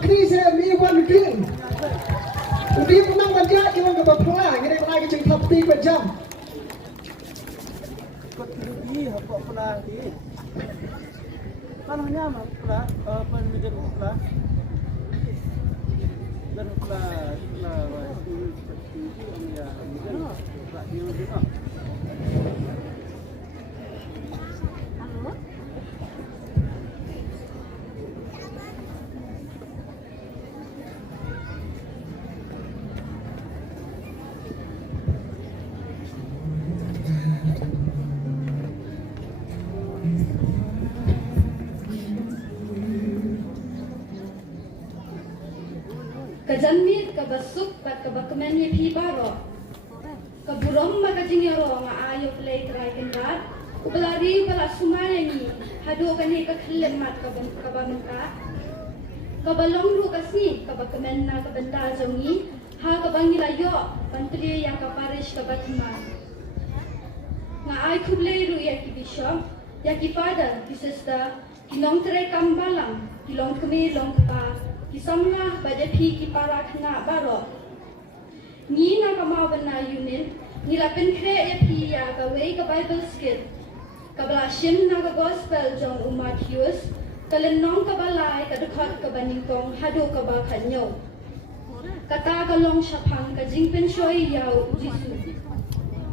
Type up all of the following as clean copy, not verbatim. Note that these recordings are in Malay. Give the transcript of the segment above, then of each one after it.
kini saya mi wan king. Udah menang banyak kita ke Pomlakrai, kita lagi cek top 3 per jam. Kau tinggi apa pula ni? Kan hanya pula apa macam pula. Dan pula seperti ini ya, macam pula dia juga. Kajamit kabasuk pat kabakmen ye pi baro kaburom makajingero nga ayo play try kendat ubelari bala sumayani hado kani kaklemat kabamka kabalong ru kasni kabakmen na kabenda jongi ha kabangilayo pantri yang kaparish kabatma nga ay kublay ru ya ki bishop ya ki father ki sister kinong tray kambalang kilong kami long pa Kisamlah pada pi ki para khynnah baro. Ni na kamau bana unit, ni la pen kre ya pi ya ka wei ka Bible skit. Ka bla shim na ka gospel jong Matthews, ka lenong ka balai ka dekat ka baningkong hado ka ba khanyo. Kata ka long syapang ka jingpynsoi ya U Jisu.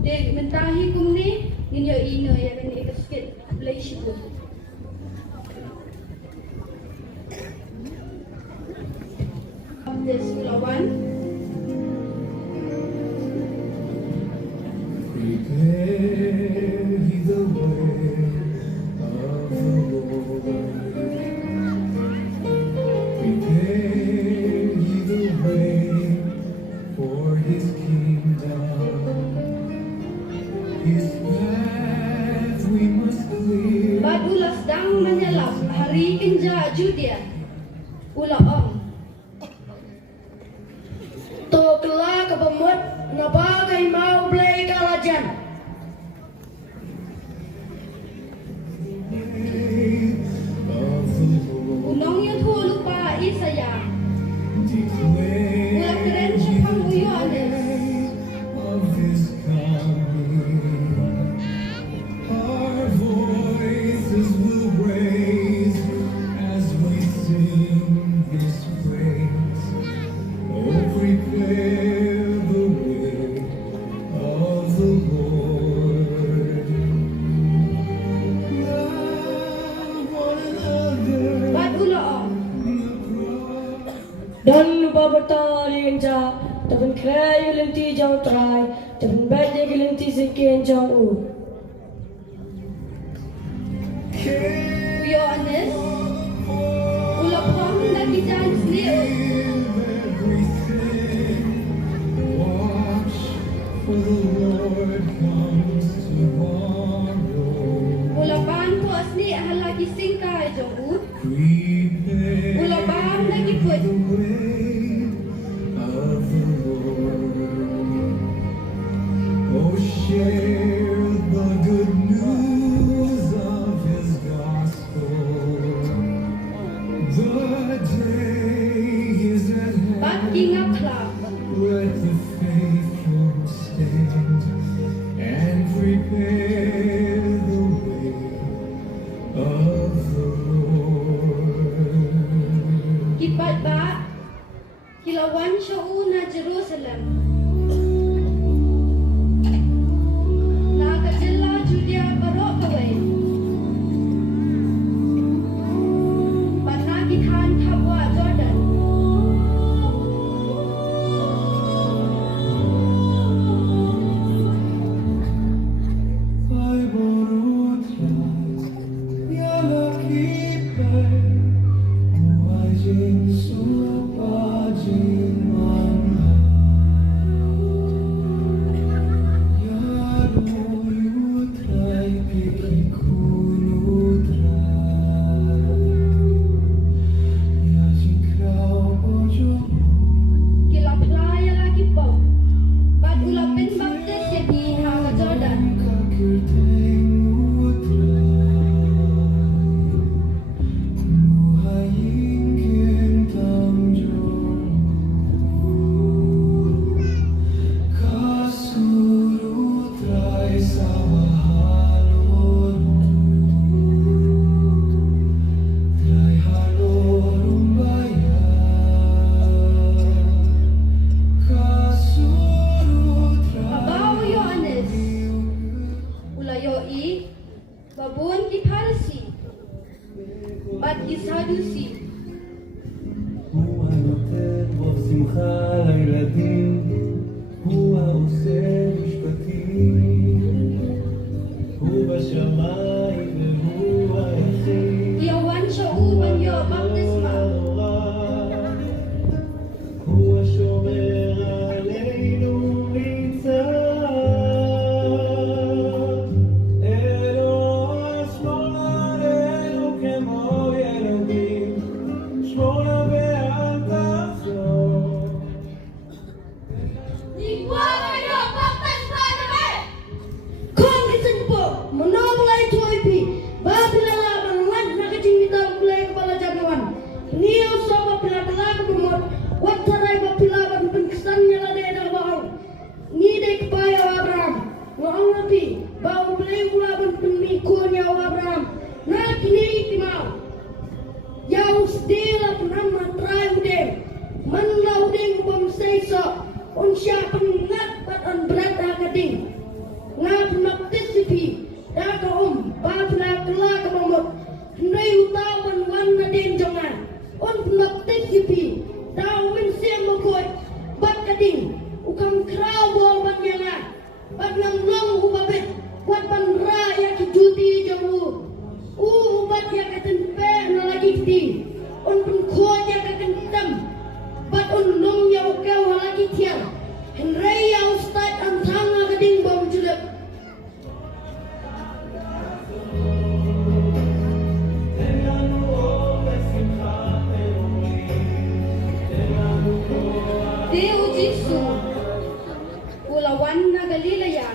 De mentahi kumni ninyo ino ya kani ka skit play shibu. This lawan. Prepare the way of the Lord. Prepare the way for His kingdom. His path we must clear. Badulas dang menyelap hari kinja Judea. Ulaong. Toklah kebemut nabagai mau play kalajan. Unongnya tu lupa isaya. Ulah keren syapang uyo anes. Our voices will raise as we sing His praise. Oh, prepare the way of the Lord. Love one another. Bad ulaong. Dan lupa bertali enja, tapi kaya lenti jauh try, tapi banyak lenti sekian jauh. Uyo anes. Ulah pom lagi jangan sendiri. Watch for the Lord comes tomorrow. Ulah pan ko asli ahal lagi singkai jong. Prepare Ulah pam lagi put. the way of the Lord. Oh, share the good news of His gospel. The day is at Bad hand. kingap klap. Let the faithful stand and prepare the way of the Lord. Kipat ba. Kilawan syau na Jerusalem. Na kajela Judea barok kawai. Panaki khan kabwa Jordan. I borrowed yang kita, wajib suapajin mana. בת יסהדוסי. הוא הנותן רוב שמחה לילדים, הוא העושה משפטים, הוא בשמיים והוא היחיד, Yawan siya uban yo baptisma. הוא השומר עלינו ניצב, אלוה שמור עלינו כמו ילדים, שמור נא ואל תחזור. Kong disenpo, menolai tuipi, babila laban wan nakacing kita mulai kepala jagawan. Niau sama pila-pila kebumot, watarai babila ban pengkesannya lade dah bahang. Ni dek kepaya Abraham, ngau nabi, bau mulai laban pemikunya Abraham. Nak kini timau, yau sedela penama trai udeng, menlau udeng bom seiso, unsya pengat patan berat hakating. Ngap maktisipi daka babla kela kemamut hendai utawan wana den jangan on maktisipi dawin siam makoi bat kading ukam krau bol banyanga bat ngam long ubabet wat ban raya kejuti jamu ubat ya katempe na lagi ti on pun khonya kakentem bat on long ya ukau lagi tiang hendai ya ustad antanga kading bom julep. U Jisu, Pulawan na Galilea,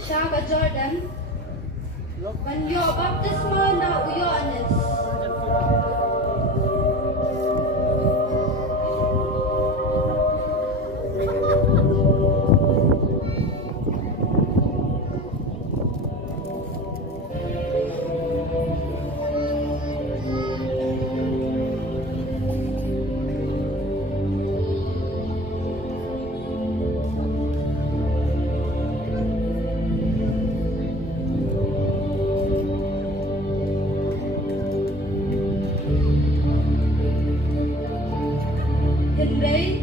siya ka Jordan, banyo baptisma na Uyoanes. Henry,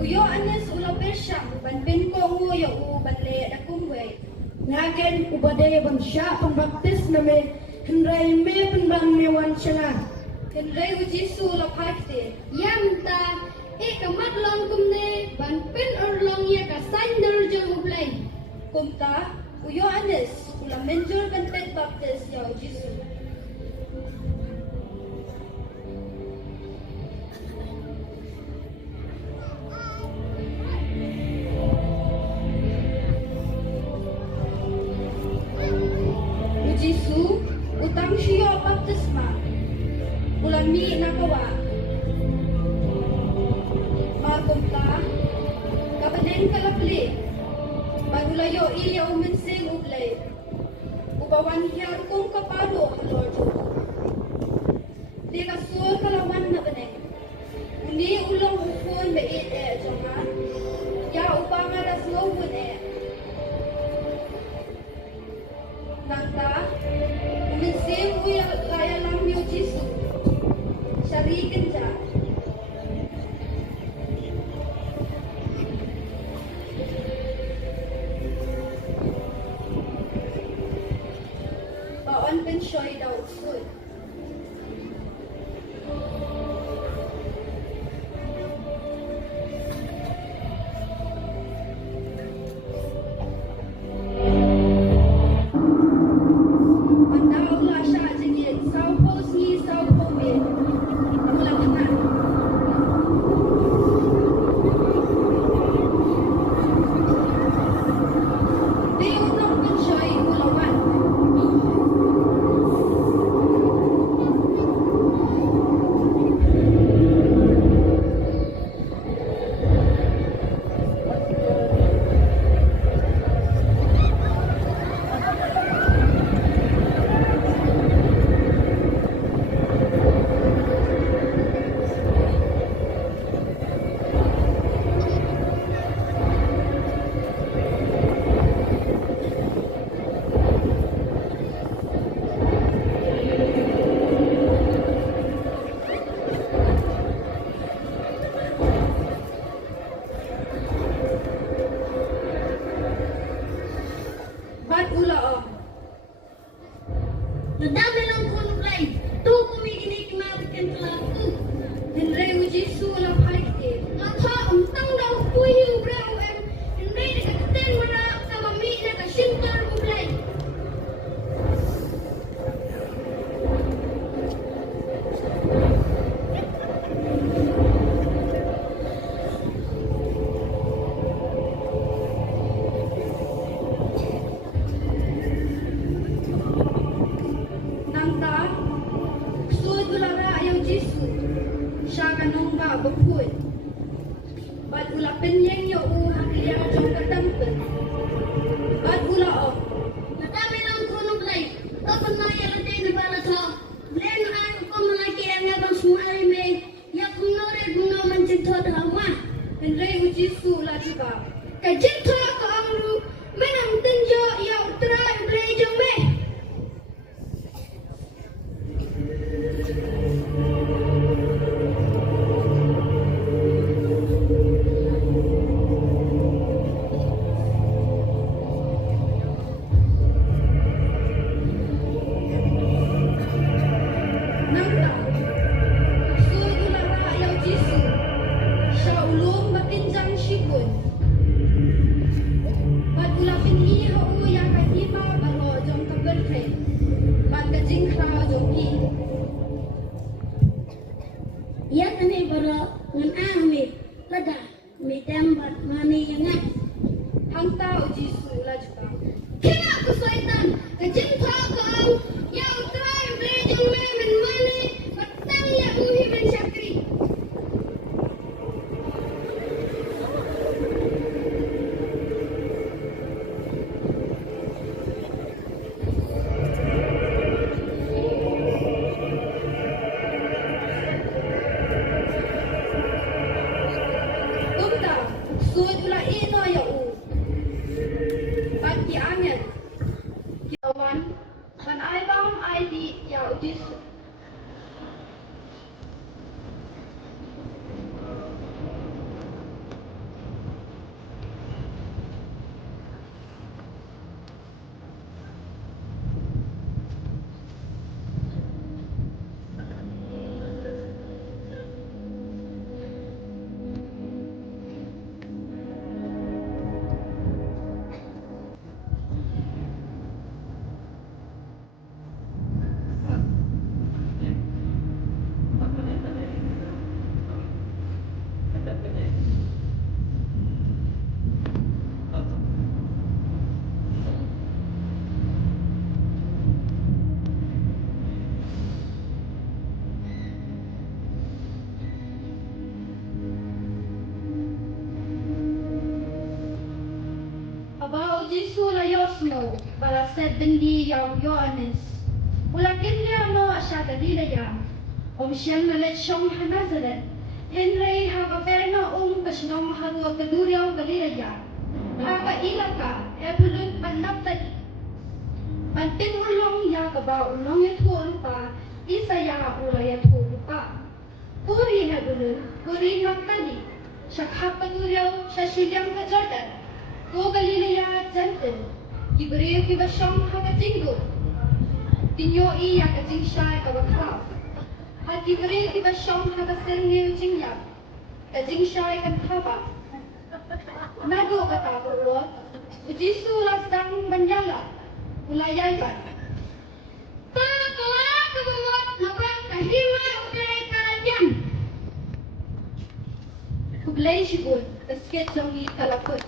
Uyoanes ulo persyang, ban pinko nguyo u ban le da kumwe. Nagen ubadaya ban sya pembaptis name Henry me penban mewan syana. Henry U Jisu ulo pakte. Yamta, kamat long kumne, ban pin long ya ka sandal jang ublay. Kumta, Uyoanes ulo menjur ban pet baptis ya U Jisu. U Jisu utang siyo baptisma. Ulami nakawa. Magumta, kapaden kalapli. Magulayo iya uminsing ublay. Ubawan hiyar kong kapalo ang Lord. Di kasul kalawan na baneng. Uni ulang ukun bait jongan. Ya upanga das ngawun Nangta, uminsing uya kaya lang ni U Jisu. Syarikin siya. Jingpynsoi daw ksuid. Mandaula siya jingin saw po si saw po me. Mula khynnah. Jingpynsoi ulawan. Tadami lang ko nuklay. Tu kumi ini kinabikin telaku. Henry U Jisu la paikte. Maka untang daw kuyi ubrang em. Henry nakakten mana sama mi nakasintar ublay. Nangta, ksuid ulara ayaw Jisu. Siya kanong ba bapun. Bad ula penyeng yo u hakliya jong katampun. Bad ula o. Tadami lang ko nuklay. Kapan maya ratay na bala to. Len ay ko malaki ang abang sumari me. Ya kunore bunga mancito drama. Henry U Jisu la juga. Kajito ko ang ru. Menang tenjo ya utra ublay jong me. Nangta, ksuid ulara ayaw Jisu. Siya ulong matinjang shipun. Bad ula pinhiho u ya kahima baro jong kaberfe. Bad kajingkra jong ki. Ya kani bara ngan amit. Lada mi tembat mani yangat. Hangta U Jisu la juga. Kina kesuitan. Kajito ko ang ya utra ublay jong me men mani. Batang ya uhi men syakri. Umta, ksuid ula ino ya u. Bad ki angin. Kiawan, ban ay bang ay di ya U Jisu. Aba U Jisu la yosmo, bala set bendi ya Yohanes. Ulakin dia no asya Galilea. Om siang na let syong ha Nazaret. Henry ha kaferna kasinong hago kaduriaw Galilea. Ha ka ilaka, ebulun panaptali. Pantinulong ya kaba ulong yatho lupa, isa ya ula yatho lupa. Puri na gulun, puri naktali. Siya kapaturiaw sa silyang ka Jordan. Ko Galilea jantin, kiberiyo kibasyong hakatinggo. Tinyo iya kajingsya kabakhaw. At kiberiyo kibasyong hakasirngiw jingyab. Kajingsya kantaba. Nago katabuot, U Jisu lasang banyala. Ulayayan. Pakala kebawat nabang khynnah ublay karajan. Kublay sibun, skit jong kalaput.